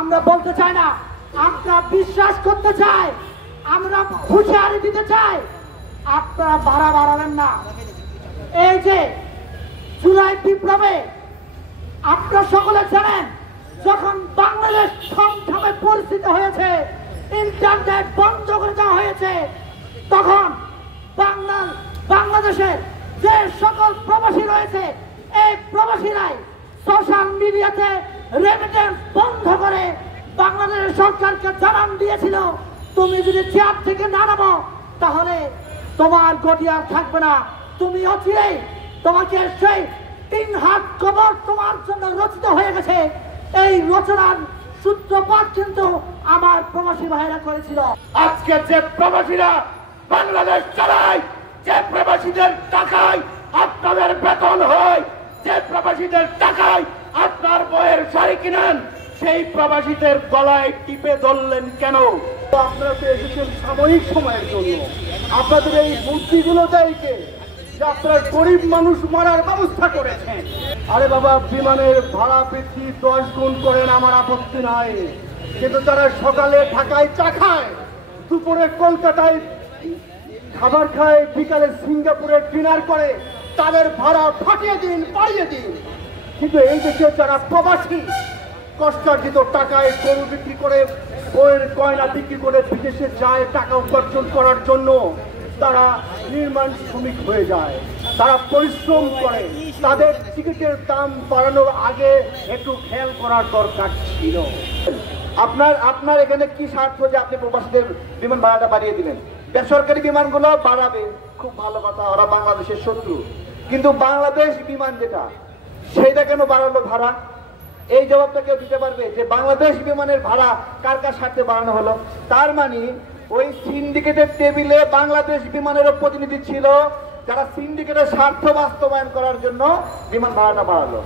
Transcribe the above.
আমরা বলতে চাই না, আমরা বিশ্বাস করতে চাই, আমরা হুঁশিয়ারি দিতে চাই, আপনারা ভাড়া বাড়াবেন না। এই যে জুলাই বিপ্লবে আপনারা সকলে জানেন, যখন বাংলাদেশ থমথমে পরিস্থিতি হয়েছে, ইন্টারনেট বন্ধ করে দেওয়া হয়েছে, তখন বাংলাদেশের যে সকল প্রবাসী রয়েছে, এই প্রবাসীরাই সোশ্যাল মিডিয়াতে রেমিটেন্স বন্ধ করে বাংলাদেশের সরকারকে জানান দিয়েছিল, তুমি যদি চেয়ার থেকে না নামো তাহলে তোমার গতি আর থাকবে না, তুমি অচিরেই তোমাকে সেই 3 হাত কবর তোমার জন্য রচিত হয়ে গেছে। এই রচনার সূত্রপাত কিন্তু আমার প্রবাসী ভাইরা করেছিল। আজকে যে প্রবাসীরা বাংলাদেশ চালায়, যে প্রবাসীদের টাকায় আপনাদের বেতন হয়, যে প্রবাসীদের টাকায় আপনার বইয়ের শাড়ি কিনেন, সেই প্রবাসীদের গলায় টিপে ধরলেন কেন? আপনারা তো এসেছেন সাময়িক সময়ের জন্য, আপনাদের এই বুদ্ধিগুলো দেয় কে? যে আপনারা গরিব মানুষ মারার ব্যবস্থা করেছেন। আরে বাবা, বিমানের ভাড়া বৃদ্ধি 10 গুণ করেন, আমার আপত্তি নাই, কিন্তু তারা সকালে ঢাকায় চা খায়, দুপুরে কলকাতায় খাবার খায়, বিকালে সিঙ্গাপুরে ডিনার করে, তাদের ভাড়া ফাটিয়ে দিন, বাড়িয়ে দিন। কিন্তু এই দেশে যারা প্রবাসী কষ্টার্জিত টাকায় গরু বিক্রি করে, বইয়ের গয়না বিক্রি করে বিদেশে যায় টাকা উপার্জন করার জন্য, তারা নির্মাণ শ্রমিক হয়ে যায়, তারা পরিশ্রম করে, তাদের টিকিটের দাম বাড়ানোর আগে একটু খেয়াল করার দরকার ছিল। আপনার এখানে কি স্বার্থ যে আপনি প্রবাসীদের বিমান ভাড়াটা বাড়িয়ে দিলেন? বেসরকারি বিমানগুলো বাড়াবে, খুব ভালো কথা, ওরা বাংলাদেশের শত্রু, কিন্তু বাংলাদেশ বিমান যেটা, সেইটা কেন বাড়ালো ভাড়া? এই জবাবটা কেউ দিতে পারবে যে বাংলাদেশ বিমানের ভাড়া কার কার স্বার্থে বাড়ানো হলো? তার মানে ওই সিন্ডিকেটের টেবিলে বাংলাদেশ বিমানেরও প্রতিনিধি ছিল, যারা সিন্ডিকেটের স্বার্থ বাস্তবায়ন করার জন্য বিমান ভাড়াটা বাড়ালো।